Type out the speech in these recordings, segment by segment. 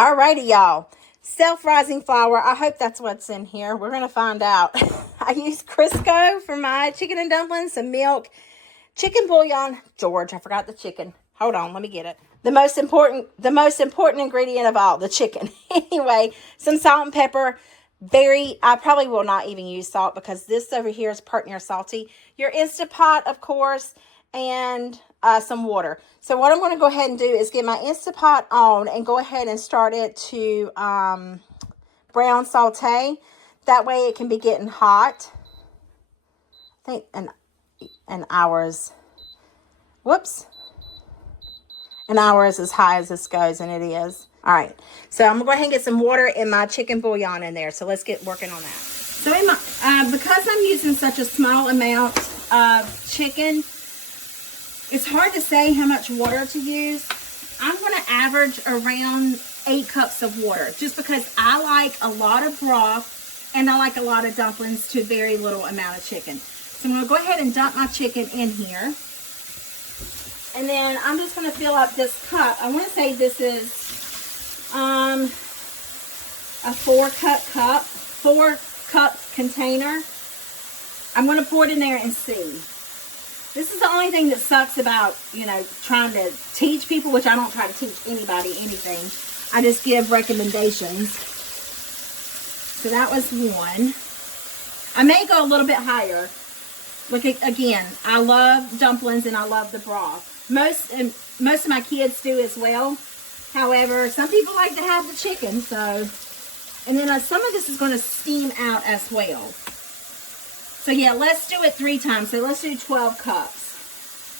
Alrighty, y'all. Self-rising flour. I hope that's what's in here. We're going to find out. I used Crisco for my chicken and dumplings, some milk, chicken bouillon. George, I forgot the chicken. Hold on, let me get it. The most important ingredient of all, the chicken. Anyway, some salt and pepper. I probably will not even use salt because this over here is pert near salty. Your Instant Pot, of course, and some water. So what I'm going to go ahead and do is get my Instant Pot on and go ahead and start it to brown saute. That way it can be getting hot. I think an hour is as high as this goes, and it is. All right, so I'm gonna go ahead and get some water and my chicken bouillon in there. So let's get working on that. So because I'm using such a small amount of chicken, it's hard to say how much water to use. I'm gonna average around 8 cups of water, just because I like a lot of broth and I like a lot of dumplings to very little amount of chicken. So I'm gonna go ahead and dump my chicken in here. And then I'm just going to fill up this cup. I want to say this is a 4-cup container. I'm going to pour it in there and see. This is the only thing that sucks about, trying to teach people, which I don't try to teach anybody anything. I just give recommendations. So that was one. I may go a little bit higher. Look, again, I love dumplings and I love the broth. Most of my kids do as well. However, some people like to have the chicken. And then some of this is going to steam out as well. So yeah, let's do it 3 times. So let's do 12 cups,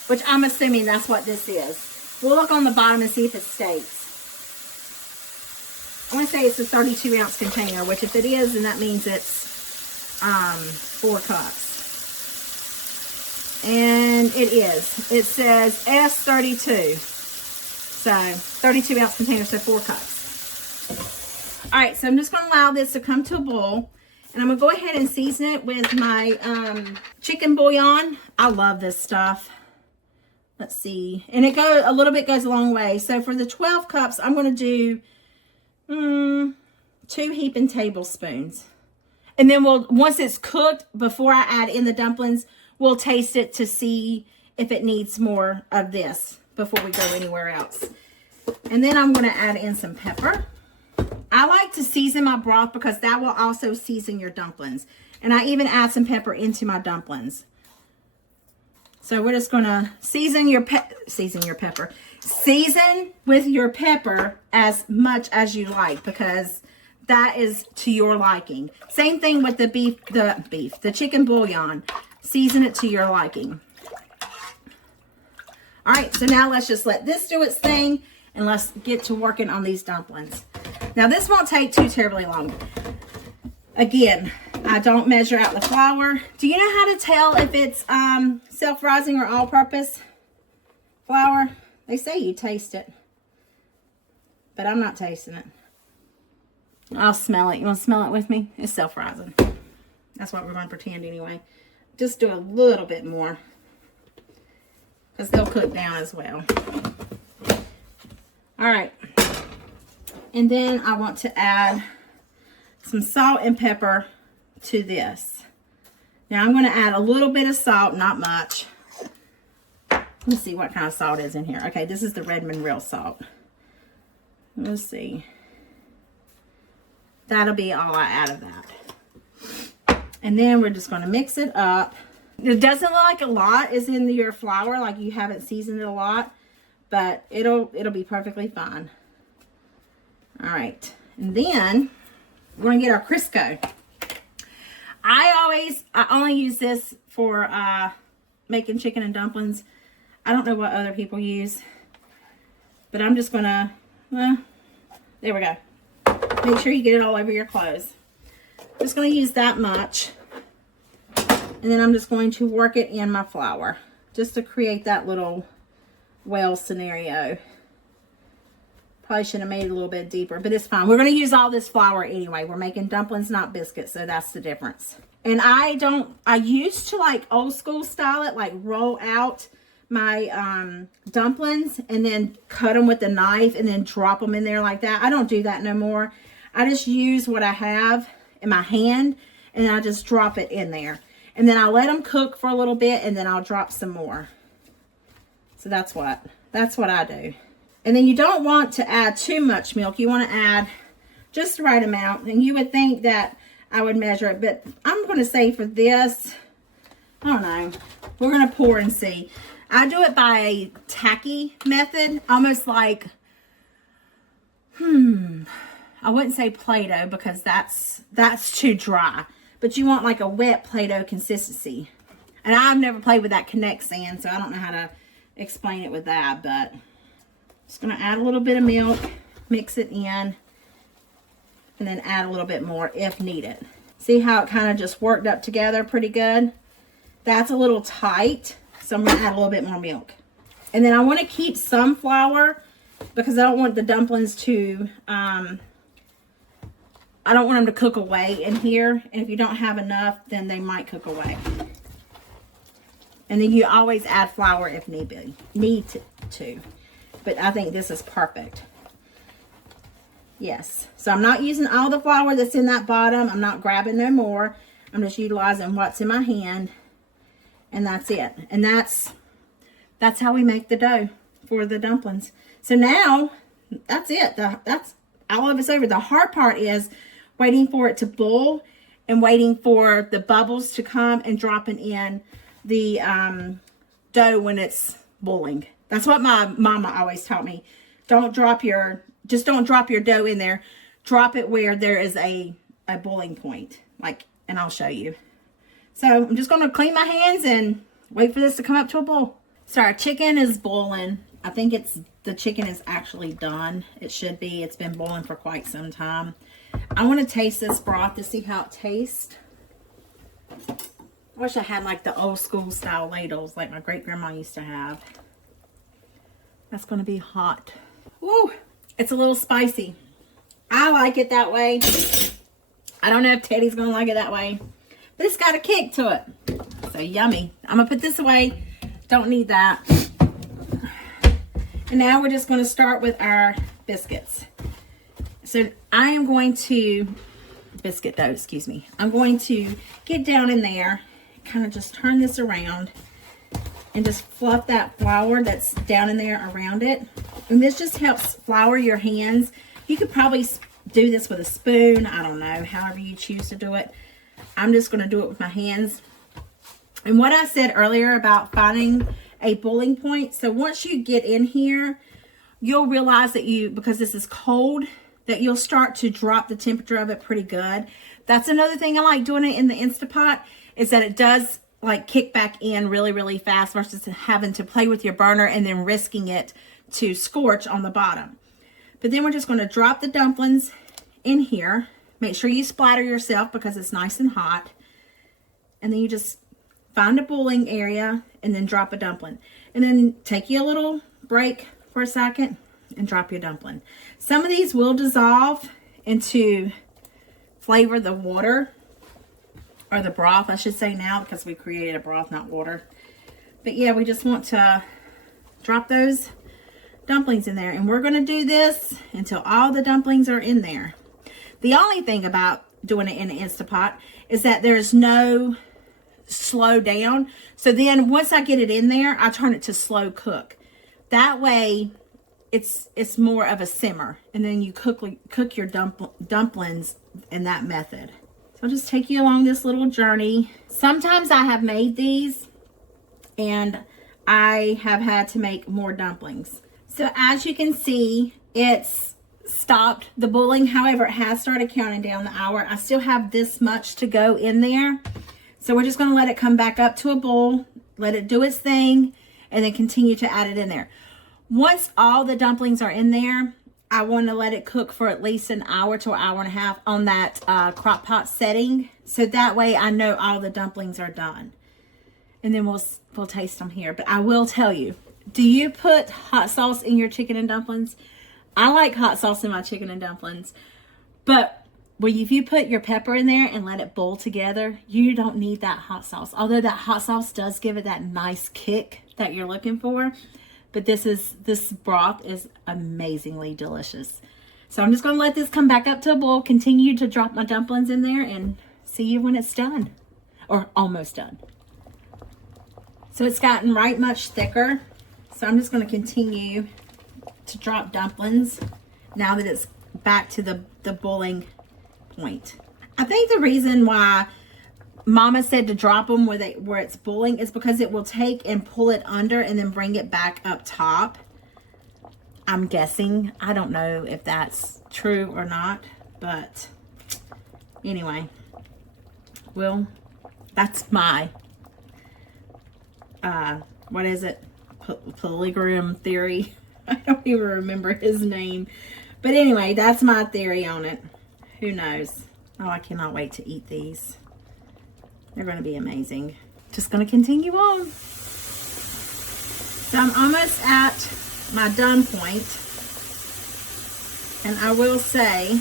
which I'm assuming that's what this is. We'll look on the bottom and see if it states. I want to say it's a 32-ounce container, which if it is, then that means it's 4 cups. And it is. It says S32. So, 32-ounce container, so 4 cups. Alright, so I'm just going to allow this to come to a boil. And I'm going to go ahead and season it with my chicken bouillon. I love this stuff. Let's see. And a little bit goes a long way. So, for the 12 cups, I'm going to do 2 heaping tablespoons. And then once it's cooked, before I add in the dumplings, we'll taste it to see if it needs more of this before we go anywhere else. And then I'm going to add in some pepper. I like to season my broth because that will also season your dumplings. And I even add some pepper into my dumplings. So we're just going to season with your pepper as much as you like, because that is to your liking. Same thing with the chicken bouillon. Season it to your liking. All right, so now let's just let this do its thing, and let's get to working on these dumplings. Now, this won't take too terribly long. Again, I don't measure out the flour. Do you know how to tell if it's self-rising or all-purpose flour? They say you taste it, but I'm not tasting it. I'll smell it. You want to smell it with me? It's self-rising. That's what we're going to pretend anyway. Just do a little bit more, because they'll cook down as well. All right. And then I want to add some salt and pepper to this. Now I'm going to add a little bit of salt, not much. Let's see what kind of salt is in here. Okay, this is the Redmond real salt. Let's see. That'll be all I add of that. And then we're just going to mix it up. It doesn't look like a lot is in your flour, like you haven't seasoned it a lot, but it'll be perfectly fine. All right, and then we're going to get our Crisco. I only use this for making chicken and dumplings. I don't know what other people use, but I'm just going to, there we go. Make sure you get it all over your clothes. Just going to use that much, and then I'm just going to work it in my flour just to create that little well scenario. Probably should have made it a little bit deeper, but it's fine. We're going to use all this flour anyway. We're making dumplings, not biscuits, so that's the difference. And I used to like old school style it, like roll out, my dumplings and then cut them with a knife and then drop them in there like that. I don't do that no more. I just use what I have in my hand and I just drop it in there. And then I'll let them cook for a little bit and then I'll drop some more. So that's what I do. And then you don't want to add too much milk. You want to add just the right amount. And you would think that I would measure it, but I'm going to say for this, I don't know. We're going to pour and see. I do it by a tacky method, almost like, I wouldn't say Play-Doh because that's too dry. But you want like a wet Play-Doh consistency. And I've never played with that Connect sand, so I don't know how to explain it with that. But just going to add a little bit of milk, mix it in, and then add a little bit more if needed. See how it kind of just worked up together pretty good? That's a little tight. So I'm going to add a little bit more milk. And then I want to keep some flour because I don't want the dumplings to, I don't want them to cook away in here. And if you don't have enough, then they might cook away. And then you always add flour if need to. But I think this is perfect. Yes. So I'm not using all the flour that's in that bottom. I'm not grabbing no more. I'm just utilizing what's in my hand. And that's it. And that's how we make the dough for the dumplings. So now, that's it. That's all of it's over. The hard part is waiting for it to boil and waiting for the bubbles to come and dropping in the dough when it's boiling. That's what my mama always taught me. Just don't drop your dough in there. Drop it where there is a boiling point. And I'll show you. So I'm just going to clean my hands and wait for this to come up to a boil. So our chicken is boiling. I think the chicken is actually done. It should be. It's been boiling for quite some time. I want to taste this broth to see how it tastes. I wish I had like the old school style ladles like my great grandma used to have. That's going to be hot. Woo! It's a little spicy. I like it that way. I don't know if Teddy's going to like it that way. But it's got a kick to it. So yummy. I'm going to put this away. Don't need that. And now we're just going to start with our biscuits. So I am going to, biscuit dough, excuse me. I'm going to get down in there, kind of just turn this around and just fluff that flour that's down in there around it. And this just helps flour your hands. You could probably do this with a spoon. I don't know, however you choose to do it. I'm just going to do it with my hands. And what I said earlier about finding a boiling point. So once you get in here, you'll realize that because this is cold, that you'll start to drop the temperature of it pretty good. That's another thing I like doing it in the Instapot, is that it does like kick back in really, really fast versus having to play with your burner and then risking it to scorch on the bottom. But then we're just going to drop the dumplings in here. Make sure you splatter yourself because it's nice and hot. And then you just find a boiling area and then drop a dumpling. And then take you a little break for a second and drop your dumpling. Some of these will dissolve into flavor the water, or the broth, I should say now, because we created a broth, not water. But yeah, we just want to drop those dumplings in there. And we're going to do this until all the dumplings are in there. The only thing about doing it in an Instapot is that there's no slow down. So then once I get it in there, I turn it to slow cook. That way it's more of a simmer. And then you cook your dumplings in that method. So I'll just take you along this little journey. Sometimes I have made these and I have had to make more dumplings. So as you can see, it's stopped the boiling. However, it has started counting down the hour. I still have this much to go in there. So we're just going to let it come back up to a boil, let it do its thing, and then continue to add it in there. Once all the dumplings are in there, I want to let it cook for at least an hour to an hour and a half on that crock pot setting. So that way I know all the dumplings are done. And then we'll taste them here. But I will tell you, do you put hot sauce in your chicken and dumplings? I like hot sauce in my chicken and dumplings. But Well, if you put your pepper in there and let it boil together, you don't need that hot sauce. Although that hot sauce does give it that nice kick that you're looking for. But this broth is amazingly delicious. So I'm just going to let this come back up to a boil, continue to drop my dumplings in there, and see you when it's done. Or almost done. So it's gotten right much thicker. So I'm just going to continue to drop dumplings now that it's back to the boiling point. I think the reason why Mama said to drop them where it's boiling is because it will take and pull it under and then bring it back up top. I'm guessing. I don't know if that's true or not, but anyway, well, that's my what is it? Polygram theory. I don't even remember his name, but anyway, that's my theory on it. Who knows? Oh, I cannot wait to eat these. They're going to be amazing. Just going to continue on. So I'm almost at my done point. And I will say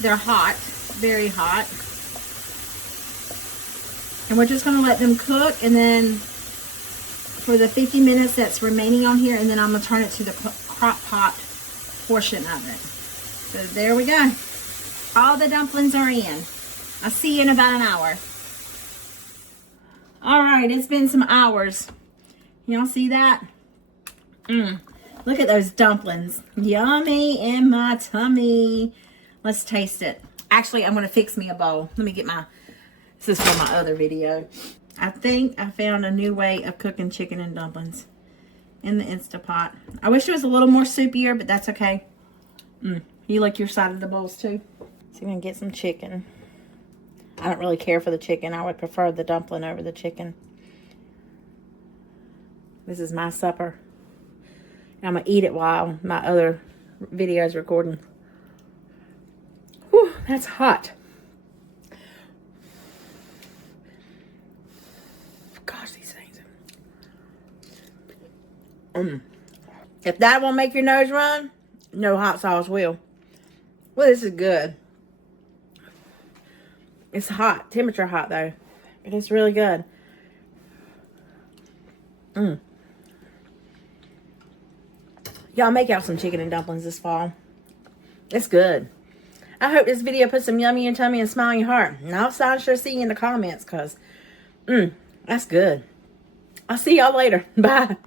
they're hot, very hot. And we're just going to let them cook, and then for the 50 minutes that's remaining on here, and then I'm going to turn it to the crock pot portion of it. So there we go. All the dumplings are in. I'll see you in about an hour. All right, it's been some hours. Y'all see that? Look at those dumplings. Yummy in my tummy. Let's taste it. Actually, I'm going to fix me a bowl. Let me get this is for my other video. I think I found a new way of cooking chicken and dumplings in the Instapot. I wish it was a little more soupier, but that's okay. You like your side of the bowls too? So I'm going to get some chicken. I don't really care for the chicken. I would prefer the dumpling over the chicken. This is my supper. And I'm going to eat it while my other video is recording. Whew, that's hot. Gosh, these things. If that won't make your nose run, no hot sauce will. Well, this is good. It's hot. Temperature hot, though. But it's really good. Y'all make out some chicken and dumplings this fall. It's good. I hope this video puts some yummy in your tummy and smile in your heart. And I'll sure see you in the comments, because that's good. I'll see y'all later. Bye.